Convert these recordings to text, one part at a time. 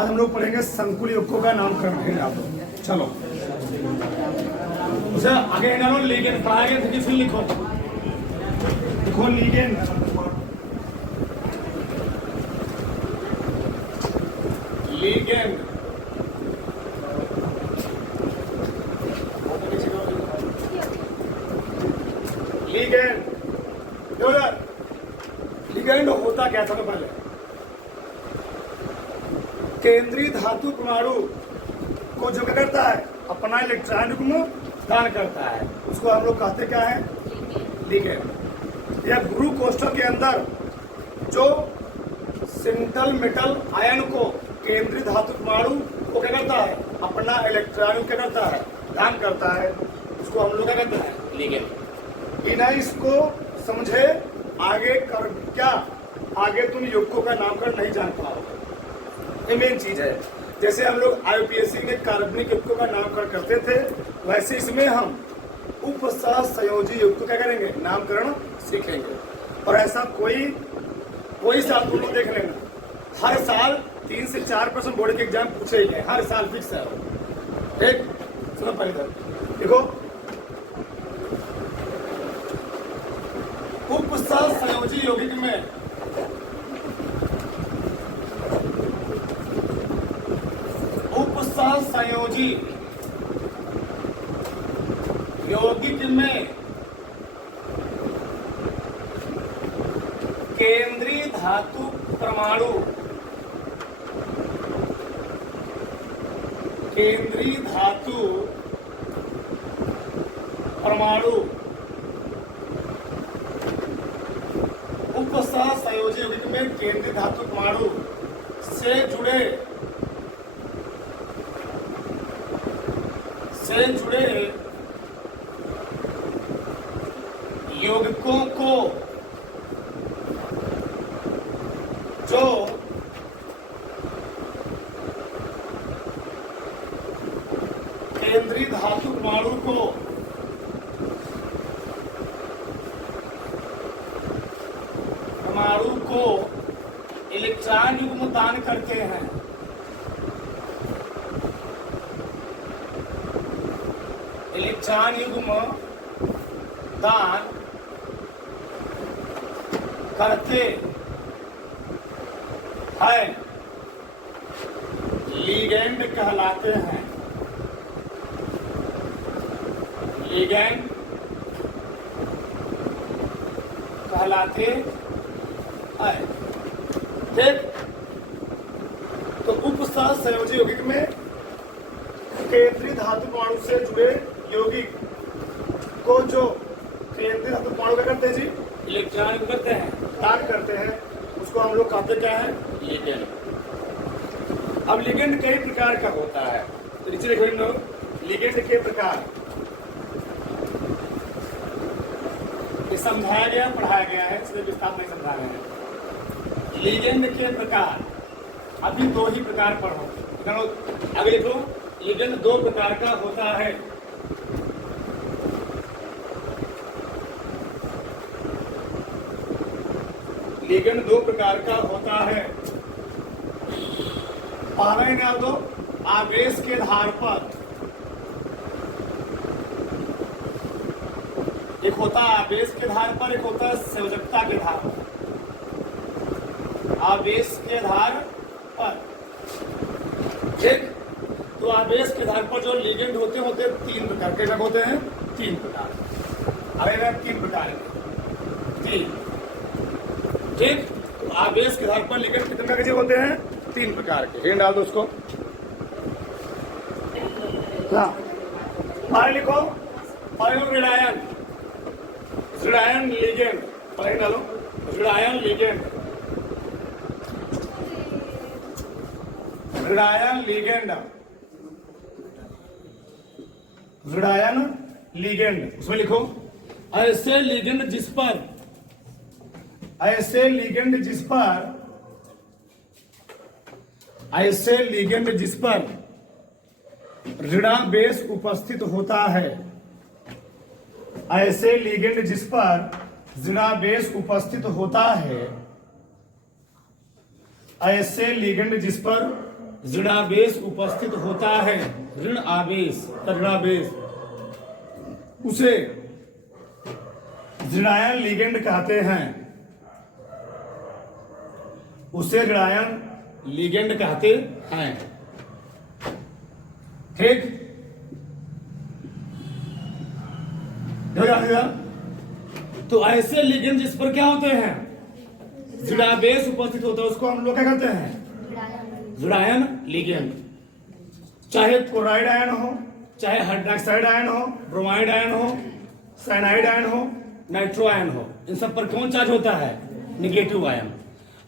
आज हम लोग पढ़ेंगे संकुल युग्मों का नामकरण। आप लोग चलो उसे आगे डालो। लिगेंड पढ़ाएंगे तो फिर लिखो लिखो लिगेंड। लिगेंड लिगेंड लिगेंड होता क्या था? पहले केंद्रीय धातु परमाणु को जो क्या करता है, अपना इलेक्ट्रॉन युग्म दान करता है, उसको हम लोग कहते क्या है? लिगेंड। यह गुरु कोष्ठक के अंदर जो सिंगल मेटल आयन को केंद्रीय धातु परमाणु को क्या करता है, अपना इलेक्ट्रॉन क्या करता है, दान करता है, उसको हम लोग क्या करते हैं? लिगेंड। बिना इसको समझे आगे कर क्या, आगे तुम युग्मों का नामकरण नहीं जान पाओगे। ये मेन चीज है। जैसे हम लोग आईयूपीएससी में कार्बनिक युग्मों का नामकरण करते थे, वैसे इसमें हम उपसहसंयोजी युग्म क्या करेंगे? नामकरण सीखेंगे। और ऐसा कोई साल तुम लोग देख लेना, हर साल 3 से 4% बोर्ड के एग्जाम पूछे ही है, हर साल फिक्स है। ठीक, सुनो पहले तक देखो। उपसहसंयोजी यौगिक में उपसहसंयोजी यौगिक में केंद्रीय धातु परमाणु केंद्रीय धातु परमाणु उपसहसंयोजी यौगिक में केंद्रीय धातु परमाणु से जुड़े यौगिकों को जो केंद्रीय धातु परमाणु को इलेक्ट्रॉन युग्म दान करते हैं, इलेक्ट्रॉन युग्म दान करते हैं, लिगेंड कहलाते हैं। लिगेंड कहलाते हैं। ठीक, तो उपसहसंयोजी यौगिक में केंद्रीय धातु परमाणु से जुड़े यौगिक को जो केंद्रीय धातु परमाणु क्या करते हैं जी? इलेक्ट्रॉन करते हैं, दान करते हैं, उसको हम लोग कहते क्या है? लिगेंड। अब लिगेंड कई प्रकार का होता है, तो नीचे लिखो लोग लिगेंड के प्रकार। ये समझाया गया, पढ़ाया गया है, इसलिए विस्तार नहीं समझा रहे हैं। लिगेंड के प्रकार अभी 2 ही प्रकार पढ़ो। आगे लिखो, लिगेंड 2 प्रकार का होता है। लिगेंड 2 प्रकार का होता है। पहला ही नाम दो, आवेश के आधार पर। एक होता है आवेश के आधार पर, एक होता है संयोजकता के आधार पर। आवेश के आधार पर, ठीक, तो आवेश के आधार पर जो लिगेंड होते हैं 3 प्रकार के। होते हैं 3 प्रकार। अरे 3 प्रकार के, ठीक, तो आवेश के आधार पर लिगेंड कितने प्रकार के होते हैं? 3 प्रकार के। हेड डाल दो उसको। हाँ लिखो, ऋणायन ऋणायन लिगेंड। पहले डालो ऋणायन लिगेंड। ऋणायन लिगेंड, ऋणायन लिगेंड, उसमें लिखो ऐसे लिगेंड जिस पर ऐसे लिगेंड जिस पर ऋणावेश उपस्थित होता है, ऐसे लिगेंड जिस पर ऋणावेश उपस्थित होता है, ऐसे लिगेंड जिस पर ऋणावेश उपस्थित होता है, ऋण आवेश, ऋणावेश, उसे ऋणायन लिगेंड कहते हैं, उसे ऋणायन लिगेंड कहते हैं। ठीक, तो ऐसे लिगेंड जिस पर क्या होते हैं, ऋणावेश उपस्थित होता है, उसको हम लोग क्या कहते हैं, ऋणायन लिगेंड। चाहे क्लोराइड आयन हो, चाहे हाइड्रोक्साइड आयन हो, ब्रोमाइड आयन हो, साइनाइड आयन हो, नाइट्रो आयन हो, इन सब पर कौन चार्ज होता है, निगेटिव आयन।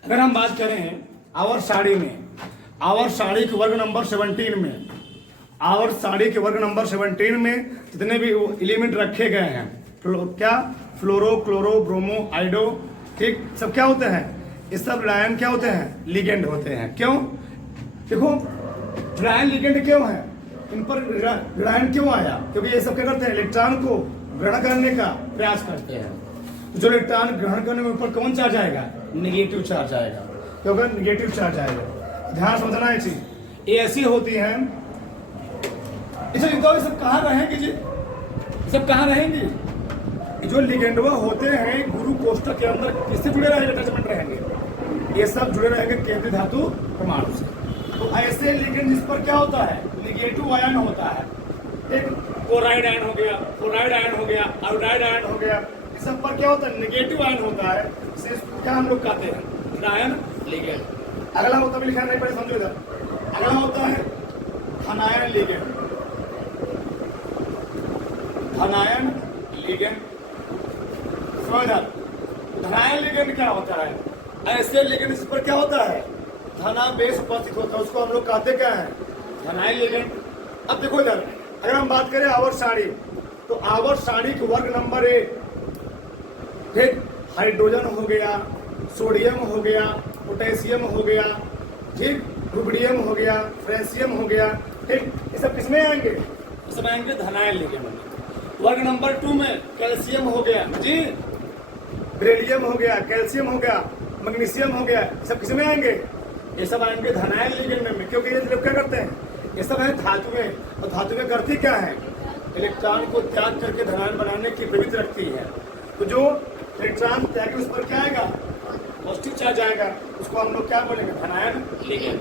अगर हम बात करें आवर साड़ी में, आवर साड़ी के वर्ग नंबर 17 में, आवर साड़ी के वर्ग नंबर 17 में जितने भी एलिमेंट रखे गए हैं, क्या, फ्लोरो, क्लोरो, ब्रोमो, आइडो, ठीक, सब क्या होते हैं, ये सब ऋणायन क्या होते हैं, लिगेंड होते हैं। क्यों, देखो ऋणायन लिगेंड क्यों है, इन पर ऋणायन क्यों आया, क्योंकि ये सब क्या करते हैं, इलेक्ट्रॉन को ग्रहण करने का प्रयास करते हैं। तो जो इलेक्ट्रॉन ग्रहण करने के ऊपर कौन चार्ज आएगा, निगेटिव चार्ज आएगा, क्योंकि निगेटिव चार्ज आएगा। ध्यान समझना है चीज, ये ऐसी होती है। ये सब कहाँ रहेंगे जी, सब कहाँ रहेंगे, जो लिगेंडवा होते हैं गुरु कोष्ठक के अंदर किससे जुड़े रहेंगे, अटैचमेंट रहेंगे, ये सब जुड़े रहेंगे केंद्रीय धातु परमाणु से। तो ऐसे लिगेंड जिस पर क्या होता है, निगेटिव आयन होता है, एक क्लोराइड आयन हो गया, फ्लोराइड आयन हो गया, आयोडाइड आयन हो गया, इस सब पर क्या होता है, निगेटिव आयन होता है, इसे क्या हम लोग कहते हैं, ऋणायन लिगेंड। अगला होता है, लिखा नहीं पड़े, समझो इधर, अगला होता है धनायन लिगेंड, धनायन लिगेंड। धनायन लिगेंड क्या होता है, ऐसे लिगेंड इस पर क्या होता है, धनावेश उपस्थित होता है, उसको हम लोग कहते क्या है, धनायन लिगेंड। अब देखो इधर, अगर हम बात करें आवर्त सारणी, तो आवर्त सारणी के वर्ग नंबर 1, ठीक, हाइड्रोजन हो गया, सोडियम हो गया, पोटेशियम हो गया, ठीक, रुबिडियम हो गया, फ्रेंसियम हो गया, ठीक, ये सब किसमें आएंगे, इसमें आएंगे धनायन लिगेंड में। वर्ग नंबर 2 में कैल्शियम हो गया जी, बेरिलियम हो गया, कैल्शियम हो गया, मैग्नीशियम हो गया, सब किसमें आएंगे, ये सब आएंगे धनायन लिगेंड में। क्योंकि ये लोग क्या करते हैं, ये सब है धातुएं, और धातुएं करती क्या है, इलेक्ट्रॉन को त्याग करके धनायन बनाने की प्रवृत्ति रखती है। तो जो इलेक्ट्रॉन त्याग उस पर क्या आएगा, पॉजिटिव चार्ज आएगा, उसको हम लोग क्या बोलेंगे, धनायन लिगेंड।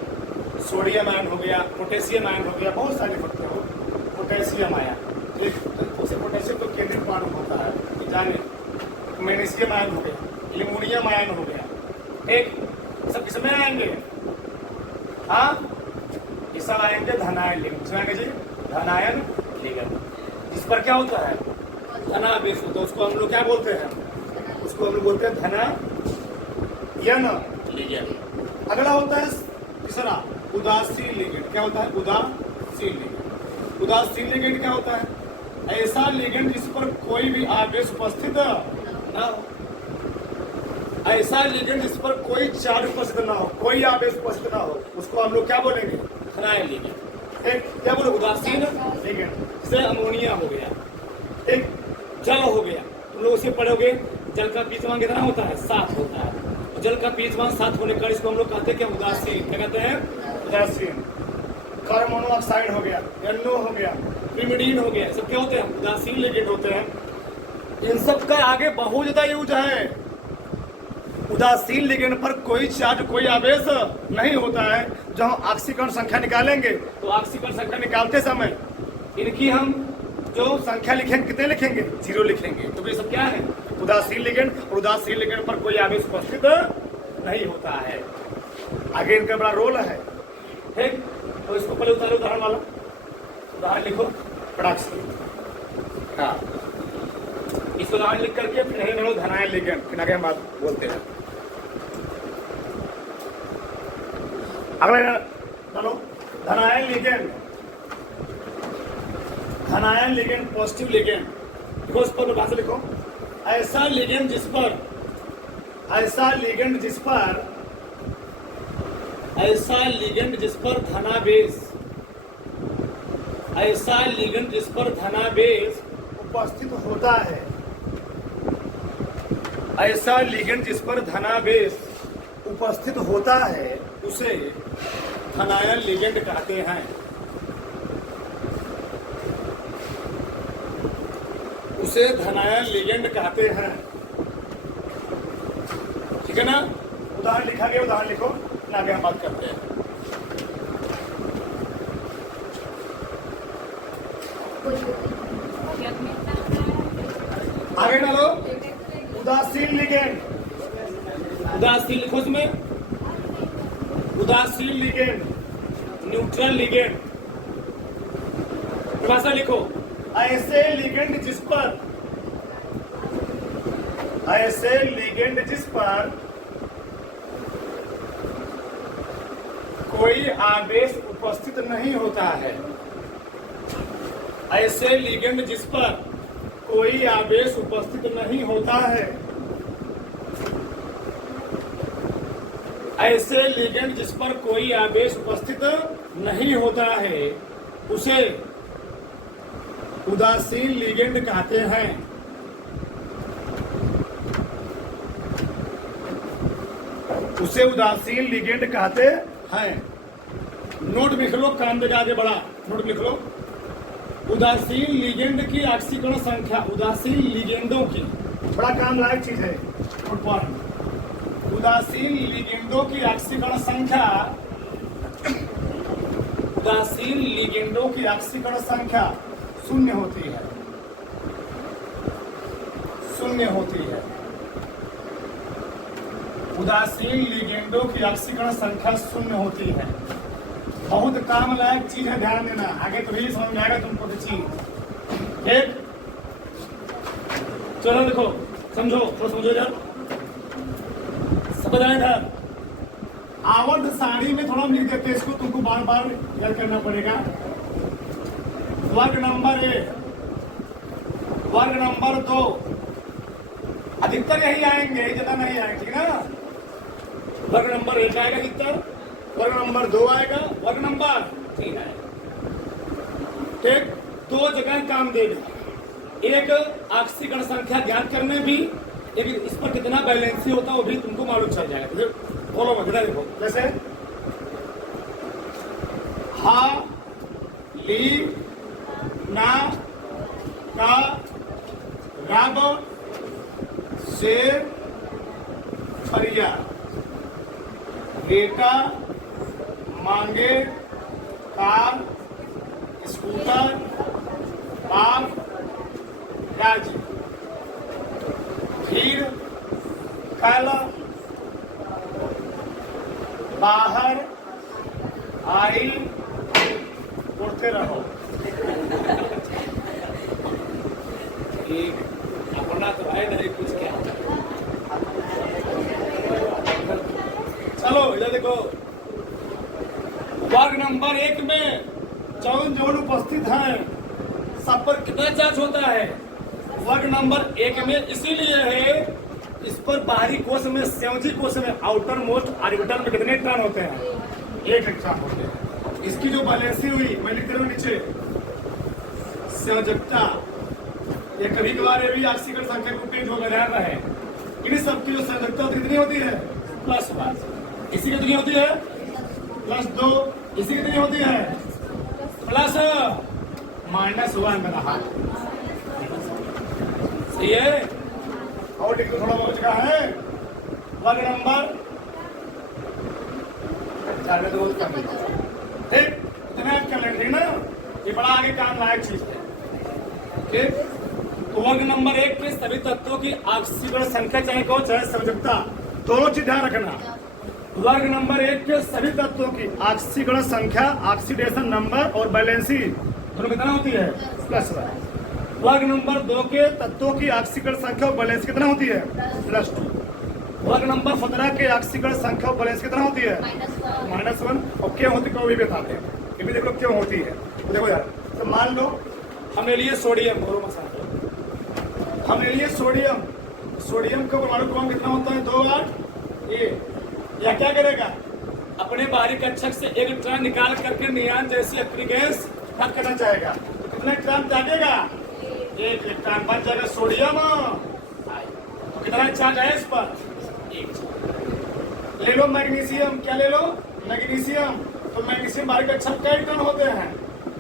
सोडियम आयन हो गया, पोटेशियम आयन हो गया, बहुत सारे होते हो, पोटेशियम आयन, उसे पोटेशियम तो केंद्रीय परमाणु होता है, जाने, मैग्नीशियम आयन हो गया, एल्युमिनियम आयन हो गया, ठीक, सब किसमें आएंगे, हाँ, ये सब आएंगे धनायन लिगेंड, किसमें आएंगे जी, धनायन लिगेंड, जिस पर क्या होता है, धनावेश होता है, उसको हम लोग क्या बोलते हैं, उसको हम लोग बोलते हैं धनायन लिगेंड। अगला होता है तीसरा, उदासीन लिगेंड। क्या होता है, उदासीन लिगेंड। उदासीन लिगेंड क्या होता है, ऐसा लिगेंड जिस पर कोई भी आवेश उपस्थित ना हो, ऐसा लिगेंड जिस पर कोई चार्ज उपस्थित ना हो, कोई आवेश उपस्थित ना हो, उसको हम लोग क्या बोलेंगे, धनायन लिगेंड। एक क्या बोले, उदासीन लिगेंड। जैसे अमोनिया हो गया, एक जल हो गया, तुम लोग उसे पढ़ोगे, जल का पीछवान कितना होता है, 7 होता है, जल का पीछवान 7 होने का इसको हम लोग कहते हैं क्या, उदासीन। क्या कहते हैं, उदासीन। कार्बन मोनोऑक्साइड हो गया, NO हो गया, पिरिमिडीन हो गया, सब क्या होते हैं, उदासीन लिगेंड होते हैं। इन सब का आगे बहुत ज्यादा यूज है। उदासीन लिगेंड पर कोई चार्ज, कोई आवेश नहीं होता है। जब हम ऑक्सीकरण संख्या निकालेंगे तो ऑक्सीकरण संख्या निकालते समय इनकी हम जो संख्या लिखेंगे, कितने लिखेंगे, 0 लिखेंगे। तो ये सब क्या है, उदासीन लिगेंड। और उदासीन लिगेंड पर कोई आवेश उपस्थित नहीं होता है। आगे इनका बड़ा रोल है, ठीक। तो इसको पहले उतारो, उदाहरण वाला उदाहरण लिखो, फटाक से, हाँ, इसको उदाहरण लिख करके फिर धनायन लिगेंड, फिर आगे हम बात बोलते हैं। अगला चलो, धनायन लिगेंड। धनायन लिगेंड पॉजिटिव लिगेंड, देखो उस पर भाषा लिखो, ऐसा लिगेंड जिस पर, ऐसा लिगेंड जिस पर, ऐसा लिगेंड जिस पर धनावेश, ऐसा लिगेंड जिस पर धनावेश उपस्थित होता है, ऐसा लिगेंड जिस पर धनावेश उपस्थित होता है, उसे धनायन लिगेंड कहते हैं। उसे धनायन लिगेंड कहते हैं। ठीक है ना। उदाहरण लिखा गया, उदाहरण लिखो, आगे हम बात करते हैं। आगे डालो, उदासीन लिगेंड। उदासीन लिखो इसमें, उदासीन लिगेंड, न्यूट्रल लिगेंड। भाषा लिखो, ऐसे लिगेंड जिस पर, ऐसे लिगेंड जिस पर कोई आवेश उपस्थित नहीं होता है। ऐसे लिगेंड जिस पर कोई आवेश उपस्थित नहीं होता है। ऐसे लिगेंड जिस पर कोई आवेश उपस्थित नहीं होता है उसे उदासीन लिगेंड कहते हैं। उसे उदासीन लिगेंड कहते हैं। नोट लिख लो, काम में आगे बढ़ा, नोट लिख लो। उदासीन लिगेंड की ऑक्सीकरण संख्या, उदासीन लिगेंडों की, बड़ा काम लायक चीज है। उदासीन लिगेंडों की ऑक्सीकरण संख्या, उदासीन लिगेंडों की ऑक्सीकरण संख्या शून्य होती है, शून्य होती है। उदासीन लिगेंडों की ऑक्सीकरण संख्या शून्य होती है। बहुत काम लायक चीज है, ध्यान देना, आगे तो यही समझ में आएगा तुमको चीज। एक चलो देखो, समझो, थोड़ा समझो यार, समझ आए था। आवर्त सारणी में थोड़ा लिख देते, इसको तुमको बार बार याद करना पड़ेगा। वर्ग नंबर 1, वर्ग नंबर 2, अधिकतर यही आएंगे, ज्यादा नहीं आएंगे, ठीक है ना। वर्ग नंबर 1 आएगा अधिकतर, वर्ग नंबर 2 आएगा, वर्ग नंबर 3 आएगा। ठीक, 2 जगह काम देगा। एक ऑक्सीकरण संख्या ज्ञात करने भी, लेकिन इस पर कितना बैलेंसी होता है वो भी तुमको मालूम चल जाएगा। बोलो मत, देखो जैसे हा ली ना का राब से फरिया, बेटा मांगे कार स्कूटर बाप राज्य, भीड़ कल बाहर आई, उड़ते रहो। अपना तो है नहीं कुछ, क्या चलो इधर देखो। वर्ग नंबर 1 में जौन जौन उपस्थित है सब पर कितना चार्ज होता है। वर्ग नंबर 1 में इसीलिए है, इस पर बाहरी कोश में, संयोजी कोश में, आउटर मोस्ट ऑर्बिटल में कितने इलेक्ट्रॉन होते हैं? 1 इलेक्ट्रॉन होते हैं। इसकी जो बैलेंसी हुई, मैं लिख दे रहा हूं नीचे, संयोजकता, ये कभी कभार ये भी ऑक्सीकरण संख्या को पेज होकर रहे। इन सबकी जो संयोजकता कितनी होती है? +1। इसी की कितनी होती है? +2। इसी कितनी होती है? +-1 रहा। सही है। और लिख थोड़ा बहुत जगह है। वर्ग नंबर ठीक, इतना कर लेंगे ना, ये बड़ा आगे काम लायक चीज है। ठीक, तो वर्ग नंबर 1 के सभी तत्वों की ऑक्सीकरण संख्या चाहे कहो चाहे संयोजकता, दोनों चीज ध्यान रखना। वर्ग नंबर 1 के सभी तत्वों की ऑक्सीकरण संख्या, ऑक्सीडेशन नंबर और बैलेंसी दोनों कितना होती है? +1। वर्ग नंबर 2 के तत्वों की ऑक्सीकरण संख्या और बैलेंस कितना होती है? +2। वर्ग नंबर 17 के ऑक्सीकरण संख्या और बैलेंस कितना होती है? -1। और क्यों होती है वो भी बताते हैं, ये भी देख लो क्यों होती है। तो देखो यार, तो मान लो हमने लिए सोडियम, हमने लिए सोडियम, सोडियम का परमाणु क्रमांक कितना होता है? 2 8। या क्या करेगा? अपने बाहरी कक्षक से 1 इलेक्ट्रॉन निकाल करके नियान जैसी अक्रिय गैस खत्म करना चाहेगा, तो कितना इलेक्ट्रॉन त्यागेगा? 1 इलेक्ट्रॉन बच जाएगा सोडियम। तो कितना चार्ज है इस पर? 1। ले लो मैग्नीशियम, क्या ले लो? मैग्नीशियम, तो मैग्नीशियम बारीक अक्षम कई इलेक्ट्रॉन होते हैं?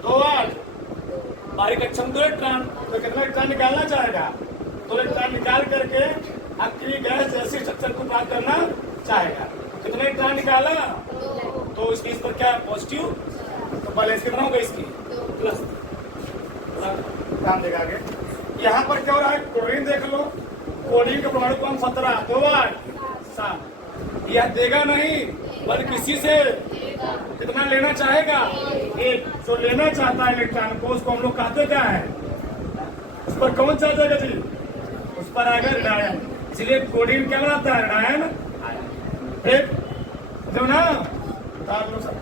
2 बारीक अक्षम 2 इलेक्ट्रॉन, तो कितना इलेक्ट्रॉन निकालना चाहेगा? 2 इलेक्ट्रॉन निकाल करके अक्रिय गैस जैसे स्ट्रक्चर को प्राप्त करना चाहेगा। कितना इलेक्ट्रॉन निकाला? तो इस पर क्या पॉजिटिव, तो बैलेंस कितना होगा इसकी? प्लस। काम देगा आगे। यहाँ पर क्या हो रहा है? क्लोरीन देख लो, क्लोरीन का परमाणु क्रम 17, 2 7। यह देगा नहीं बल्कि किसी से कितना लेना चाहेगा? 1। जो लेना चाहता है इलेक्ट्रॉन को, उसको हम लोग कहते क्या है? उस पर कौन सा जाएगा जी? उस पर आएगा ऋणायन। इसलिए क्लोरीन क्या बनाता है? ऋणायन। ठीक जो ना, उतार लो सब,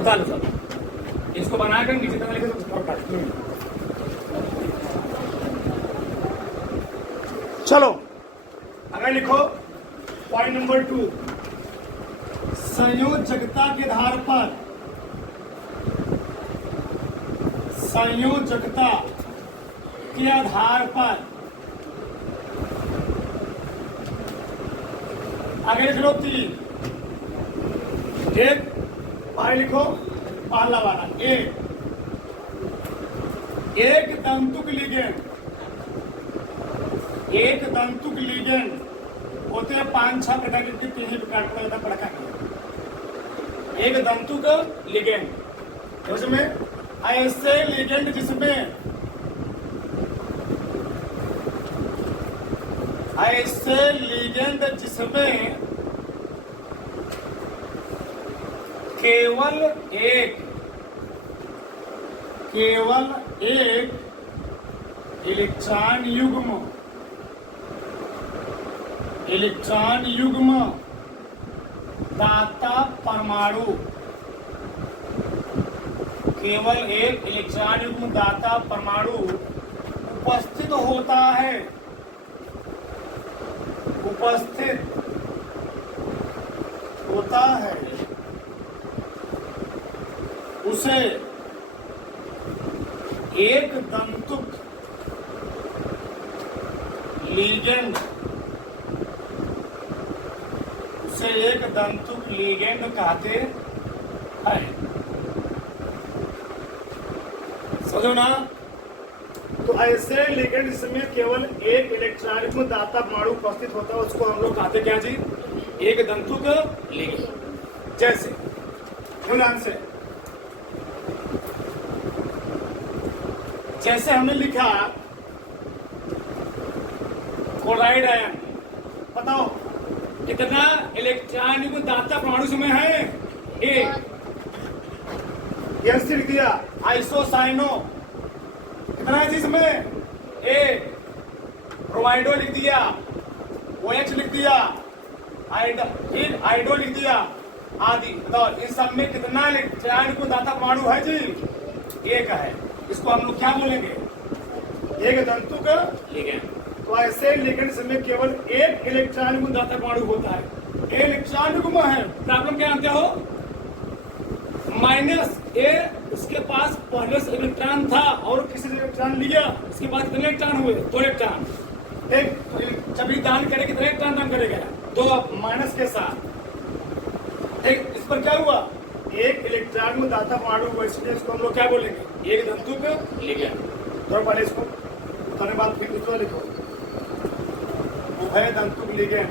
उतार लो सब, इसको बनाकर नीचे तक लिखे तो चलो अगर लिखो पॉइंट नंबर 2, संयोजकता के आधार पर, संयोजकता के आधार पर आगे लिख लो 3। एक बाहर लिखो पहला वाला एक तंतुक लिगेंड, एक तंतुक लिगेंड होते हैं 5-6 प्रकार के, 3 प्रकार का ज्यादा पढ़ा गया। एक तंतुक लिगेंड उसमें ऐसे लिगेंड जिसमें ऐसे लिगेंड जिसमें केवल एक इलेक्ट्रॉन युग्म दाता परमाणु, केवल एक इलेक्ट्रॉन युग्म दाता परमाणु उपस्थित होता है, उपस्थित होता है, उसे एक तंतुक लिगेंड, उसे एक तंतुक लिगेंड कहते हैं। समझो ना? तो ऐसे लिगेंड जिसमें केवल एक इलेक्ट्रॉन दाता परमाणु उपस्थित होता है उसको हम लोग कहते क्या जी? एक तंतुक लिगेंड। जैसे ध्यान से, जैसे हमने लिखा क्लोराइड आयन, बताओ कितना इलेक्ट्रॉन दाता परमाणु में है? एक। लिख दिया आइसोसाइनो, कितना है जिसमें? एक। ब्रोमाइडो लिख दिया, OH लिख दिया, आइडो लिख दिया आदि। बताओ इन सब में कितना इलेक्ट्रॉन दाता परमाणु है जी? एक है। इसको हम लोग क्या बोलेंगे? एक तंतुक लिगेंड। तो ऐसे लिगेंड में केवल एक इलेक्ट्रॉन दाता परमाणु होता है। इलेक्ट्रॉन युग्म है, प्रॉब्लम क्या जानते हो? -A, उसके पास पहले से इलेक्ट्रॉन था और किसी ने इलेक्ट्रॉन लिया, इसके बाद कितने इलेक्ट्रॉन हुए? 2 इलेक्ट्रॉन। एक जब भी दान करे कितने इलेक्ट्रॉन दान करेगा? 2 माइनस के साथ। एक इस पर क्या हुआ? एक इलेक्ट्रॉन में दाता परमाणु हुआ, इसलिए इसको हम लोग क्या बोलेंगे? एक तंतुक लिगेंड। तो पहले इसको उतारने बाद फिर दूसरा लिखो, उभय तंतुक लिगेंड।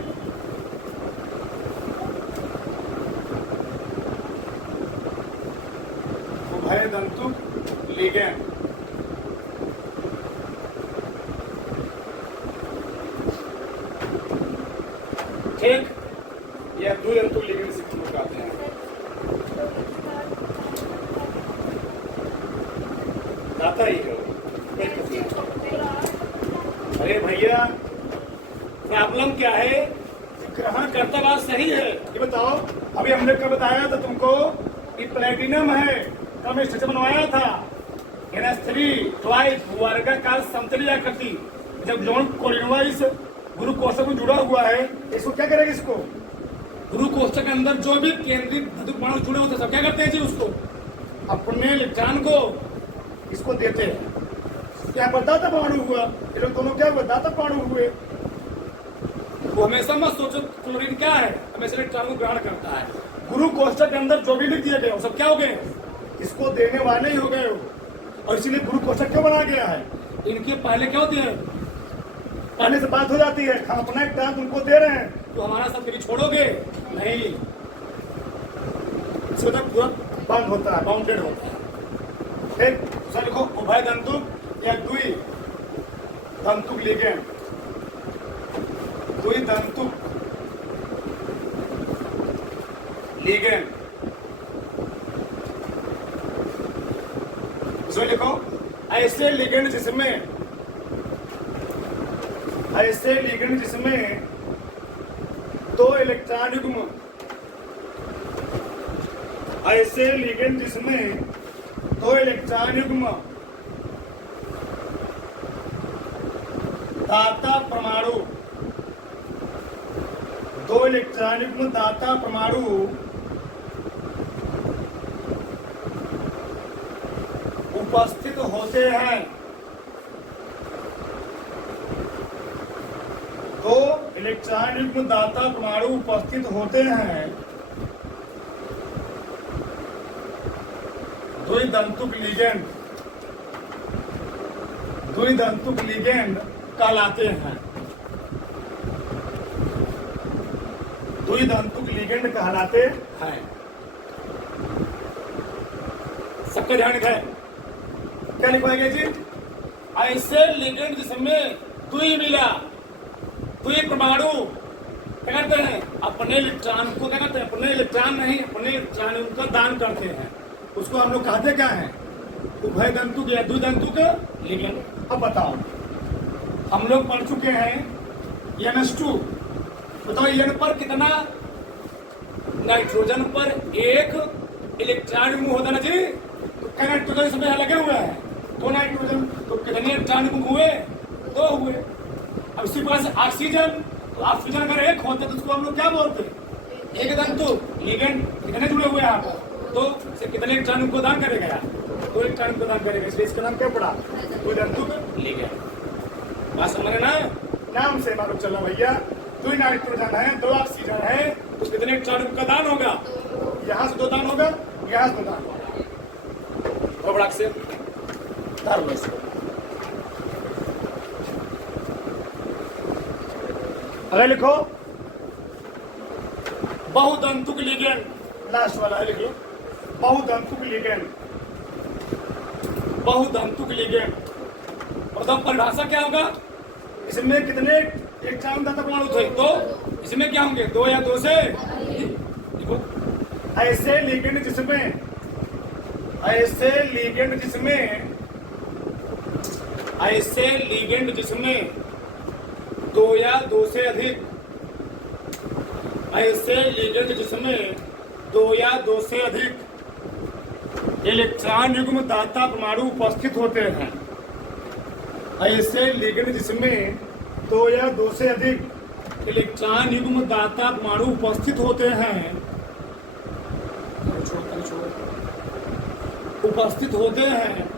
उभय तंतुक लिगेंड। ठीक, यह द्वितंतुक लिगेंड से हम लोग कहते हैं। दाता ही है। अरे भैया प्रॉब्लम क्या है? ग्रहण करता बात सही है। ये बताओ, अभी हमने कब बताया था तुमको कि प्लेटिनम है, कब स्ट्रक्चर बनवाया था? NH3 ट्वाइस वर्गाकार समतली आकृति। जब जोन कोलिनवाइस गुरु कोष्ठक में जुड़ा हुआ है, इसको क्या करेगा? इसको गुरु कोष्ठक के अंदर जो भी केंद्रीय धातु परमाणु जुड़े होते हैं सब क्या करते हैं जी? उसको अपने इलेक्ट्रॉन को इसको देते हैं। क्या बताता परमाणु हुआ? ये लोग दोनों क्या बताता परमाणु हुए? वो हमेशा मत सोचो क्लोरीन क्या है, हमेशा इलेक्ट्रॉन को ग्रहण करता है। गुरु कोष्ठक के अंदर जो भी लिख दिए गए वो सब क्या हो गए, इसको देने वाले ही हो गए हो। और इसीलिए गुरु कोष्ठक क्यों बनाया गया है, इनके पहले क्या होती है, पहले से बात हो जाती है, हम अपना एक टास्क उनको दे रहे हैं तो हमारा सब कभी छोड़ोगे नहीं, इसको तक पूरा बंद होता है, बाउंडेड होता है। फिर सर लिखो उभय दंतुक या द्वि दंतुक लिगेंड, द्वि दंतुक लिगेंड, इसमें लिखो ऐसे लिगेंड जिसमें, ऐसे लिगेंड जिसमें दो इलेक्ट्रॉन युग्म, ऐसे लिगेंड जिसमें दो इलेक्ट्रॉन युग्म दाता परमाणु, दो इलेक्ट्रॉन युग्म दाता परमाणु उपस्थित होते हैं, दो इलेक्ट्रॉन युग्म दाता परमाणु उपस्थित होते हैं, द्विदंतुक लिगेंड, द्विदंतुक लिगेंड कहलाते हैं, द्विदंतुक लिगेंड कहलाते हैं। सबका ध्यान है, क्या लिखवाएगा जी, ऐसे लिगेंड जिसमें द्वि मिला, द्वि परमाणु क्या करते हैं, अपने इलेक्ट्रॉन को क्या करते हैं, अपने इलेक्ट्रॉन नहीं अपने इलेक्ट्रॉन का दान करते हैं, उसको हम लोग कहते क्या है, उभय दंतुक या द्विदंतुक लिगेंड। अब बताओ हम लोग पढ़ चुके हैं NH2, बताओ N पर कितना नाइट्रोजन पर एक इलेक्ट्रॉन युग्म होता ना जी, तो क्या नाइट्रोजन इसमें लगे हुए हैं, दो नाइट्रोजन, तो कितने इलेक्ट्रॉन युग्म हुए, दो हुए। अब इसी प्रकार से ऑक्सीजन, तो ऑक्सीजन अगर एक होता तो उसको हम लोग क्या बोलते हैं, एक दंतुक लिगेंड, कितने जुड़े हुए हैं आप, तो कितने इलेक्ट्रॉन को दान करेगा यार, दो इलेक्ट्रॉन को दान करेगा, इसलिए इसका नाम क्या पड़ा, द्विदंतुक लिगेंड। बात समझ ना, नाम से मालूम चला भैया, दो नाइट्रोजन है दो ऑक्सीजन है, तो कितने इलेक्ट्रॉन का दान होगा, यहाँ से दो दान होगा, यहाँ से दो दान होगा, तो बड़ा से धर लो इसको। अगर लिखो बहुदंतुक लिगेंड, लास्ट वाला है लिख लो, बहुदंतुक लिगेंड, बहुदंतुक लिगेंड, मतलब परिभाषा क्या होगा, इसमें कितने इलेक्ट्रॉन दाता परमाणु थे, तो इसमें क्या होंगे, दो या दो से, देखो ऐसे लिगेंड जिसमें, ऐसे लिगेंड जिसमें, ऐसे लिगेंड जिसमें दो या दो से अधिक, ऐसे लिगेंड जिसमें दो या दो से अधिक इलेक्ट्रॉन युग्म दाता परमाणु उपस्थित होते हैं, ऐसे लिगेंड जिसमें दो या दो से अधिक इलेक्ट्रॉन युग्म दाता परमाणु उपस्थित होते हैं, उपस्थित होते हैं,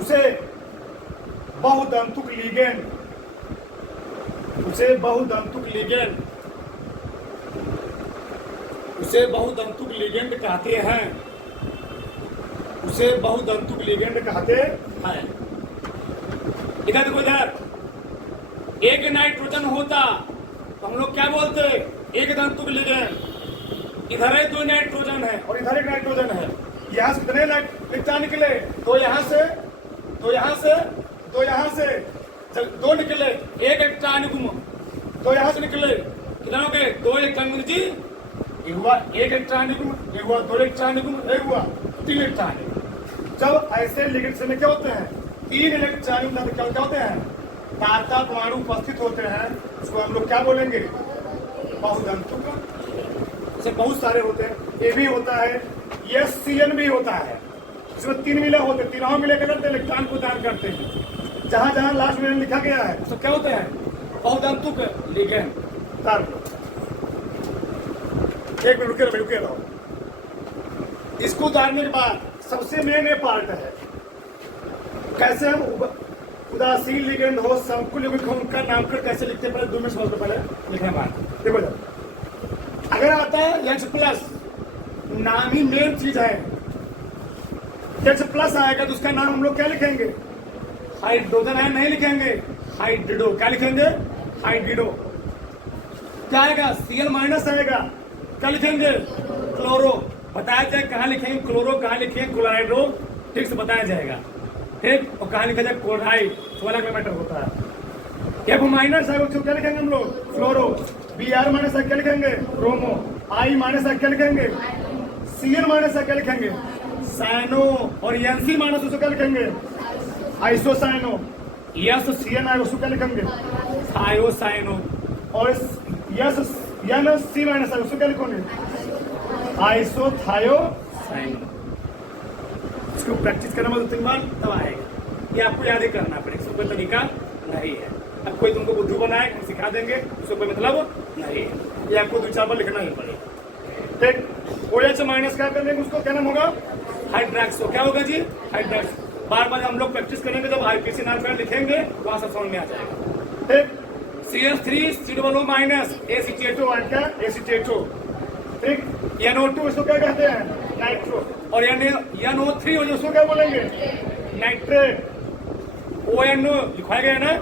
उसे बहुदंतुक लिगेंड, उसे बहुदंतुक लिगेंड, उसे बहुदंतुक लिगेंड कहते हैं, उसे बहुदंतुक लिगेंड कहते हैं। इधर देखो, इधर एक नाइट्रोजन होता तो हम लोग क्या बोलते, एक दंतुक लिगेंड, इधर है दो नाइट्रोजन है और इधर एक नाइट्रोजन है, यहाँ से कितने इलेक्ट्रॉन निकले, दो यहाँ से, दो यहाँ से, दो यहाँ से, दो निकले, एक इलेक्ट्रॉन युग्म, दो यहाँ से निकले, कितना हो गए, दो इलेक्ट्रॉन युग्म जी, ये हुआ एक इलेक्ट्रॉन युग्म, ये हुआ दो इलेक्ट्रॉन युग्म, ये हुआ तीन इलेक्ट्रॉन युग्म। जब ऐसे लिगेंड में क्या होते हैं, तीन इलेक्ट्रॉन युग्म क्या होते हैं, दाता परमाणु उपस्थित होते हैं, उसको हम लोग क्या बोलेंगे, बहुदंतुक। से बहुत सारे होते हैं, ए भी होता है, SCN भी होता है, इसमें तीन मिले होते हैं, तीनों मिले करते इलेक्ट्रॉन को दान करते हैं, जहां जहां लास्ट में लिखा गया है तो क्या होते हैं, बहुदंतुक लिगेंड। एक मिनट रुके रहो, इसको उतारने के बाद सबसे मेन ये पार्ट है, कैसे हम उदासीन लिगेंड हो, समकुल यौगिक हो, उनका नामकरण कैसे लिखते हैं, पहले 2 मिनट समझ लो, पहले लिखने बाद देखो, जब अगर आता है H+, नाम ही मेन चीज है। जैसे प्लस आएगा तो उसका नाम हम लोग क्या लिखेंगे? हाइड्रोजन है, नहीं लिखेंगे हाइड्रिडो। क्या लिखेंगे? हाइड्रिडो। क्या आएगा? Cl माइनस आएगा, क्या लिखेंगे? क्लोरो। बताया जाए कहाँ लिखेंगे क्लोरो, कहाँ लिखेंगे क्लोराइडो, ठीक से बताया जाएगा, ठीक। और कहाँ लिखा जाए क्लोराइड, 16 किलोमीटर होता है। F माइनस है उसको क्या लिखेंगे हम लोग? फ्लोरो। Br माइनस है क्या लिखेंगे? ब्रोमो। I माइनस है क्या लिखेंगे? Cl माइनस है क्या लिखेंगे? साइनो। और Nc माइनस उसको क्या लिखेंगे? आइसोसाइनो। यस Cn है उसको क्या लिखेंगे? थायोसाइनो। और यस Nc माइनस है उसको क्या लिखेंगे? आइसोथायोसाइनो। इसको प्रैक्टिस करना मतलब 3 बार तब आएगा। ये आपको याद ही करना पड़ेगा, इसको कोई तरीका नहीं है। अब कोई तुमको बुद्धू बनाए हम सिखा देंगे, उसको कोई मतलब नहीं है। ये आपको 2-4 बार लिखना ही पड़ेगा, ठीक। OH माइनस क्या कर लेंगे उसको, क्या नाम होगा? हाइड्रैक्सो। क्या होगा जी? हाइड्रैक्सो। बार बार हम लोग प्रैक्टिस करेंगे, जब IPC नाम पर लिखेंगे वहां से समझ में आ जाएगा, ठीक। CH3 COO माइनस एसीटेटो, क्या? एसीटेटो, ठीक। NO2 इसको क्या कहते हैं? नाइट्रो। और NO3 हो जो उसको क्या बोलेंगे? नाइट्रेट। ONO लिखवाया गया ना,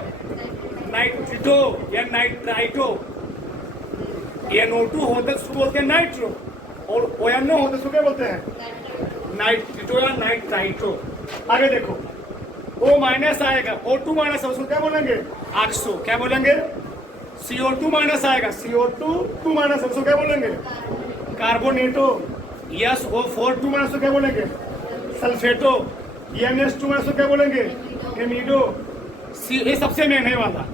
नाइट्रिटो या नाइट्राइटो। NO2 होते उसको बोलते हैं नाइट्रो, और ONO होते उसको क्या बोलते हैं? नाइट्रिटो या नाइट्राइटो। आगे देखो, O माइनस आएगा, O2 माइनस है उसको क्या बोलेंगे? ऑक्सो। क्या बोलेंगे? CO2 माइनस आएगा, CO2 माइनस है उसको क्या बोलेंगे? कार्बोनेटो। SO4 2 माइनस क्या बोलेंगे? सल्फेटो। NS2 माइनस क्या बोलेंगे? एमिडो। ये सबसे मेन है वाला,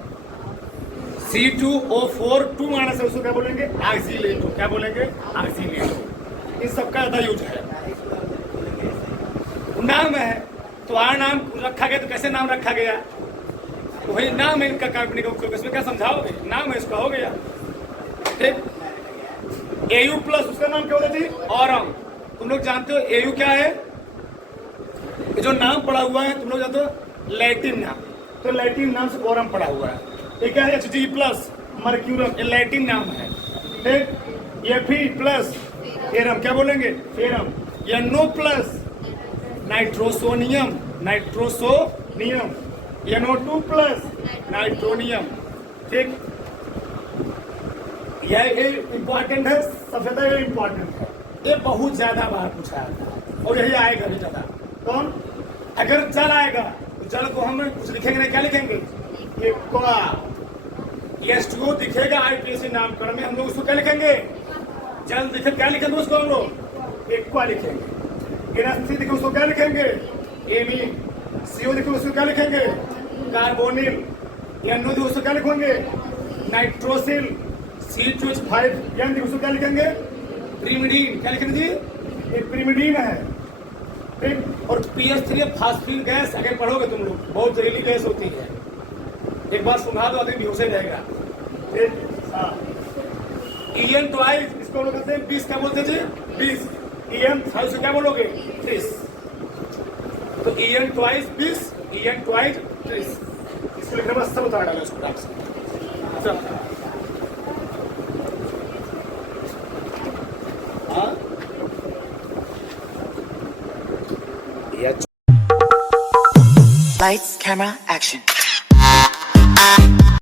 C2O4 2 माइनस उसको क्या बोलेंगे? ऑक्सीलेटो। क्या बोलेंगे? ऑक्सीलेटो। इन सबका ज्यादा यूज है। नाम है तो नाम रखा गया, तो कैसे नाम रखा गया? वही नाम है इनका कार्बनिक यौगिक, इसमें क्या समझाओगे? नाम है इसका, हो गया, ठीक। AU प्लस उसका नाम क्या होता है? ऑरम। तुम लोग जानते हो AU क्या है? ये जो नाम पड़ा हुआ है तुम लोग जानते हो, लैटिन नाम, तो लैटिन नाम से ऑरम पड़ा हुआ है। ये क्या है? Hg प्लस मर्क्यूरम, ये लैटिन नाम है, ठीक। Fe प्लस एरम, क्या बोलेंगे? एरम। NO plus nitrosonium, nitrosonium. NO2 plus nitronium, ठीक। यह इंपॉर्टेंट है, सबसे ज्यादा ये इंपॉर्टेंट है, ये बहुत ज्यादा बार पूछा है और यही आएगा भी ज्यादा। कौन? अगर जल आएगा तो जल को हम कुछ लिखेंगे नहीं, क्या लिखेंगे? एक्वा। H2O दिखेगा IPC नामकरण में, हम लोग उसको क्या लिखेंगे? जल दिखे, क्या लिखेंगे उसको हम लोग? एक्वा लिखेंगे। NH3 दिखे उसको क्या लिखेंगे? एमीन। CO दिखे उसको क्या लिखेंगे? कार्बोनिल। NO दिखे उसको क्या लिखेंगे? नाइट्रोसिल। C2H5 N दिखे उसको क्या लिखेंगे? प्रीमिडीन। क्या लिखेंगे जी? ये प्रीमिडीन है, ठीक। और PH3 फास्फीन गैस, अगर पढ़ोगे तुम लोग, बहुत जहरीली गैस होती है, एक बार सुना दो आदमी बेहोश हो जाएगा, ठीक। हाँ, EN ट्वाइस इसको लोग कहते हैं 20, क्या बोलते हैं जी? 20। EN से क्या बोलोगे? 30। तो EN ट्वाइस 20, EN ट्वाइस 30, इसको लिखने में सब बता डालो इसको आपसे। हाँ, Lights, camera, action.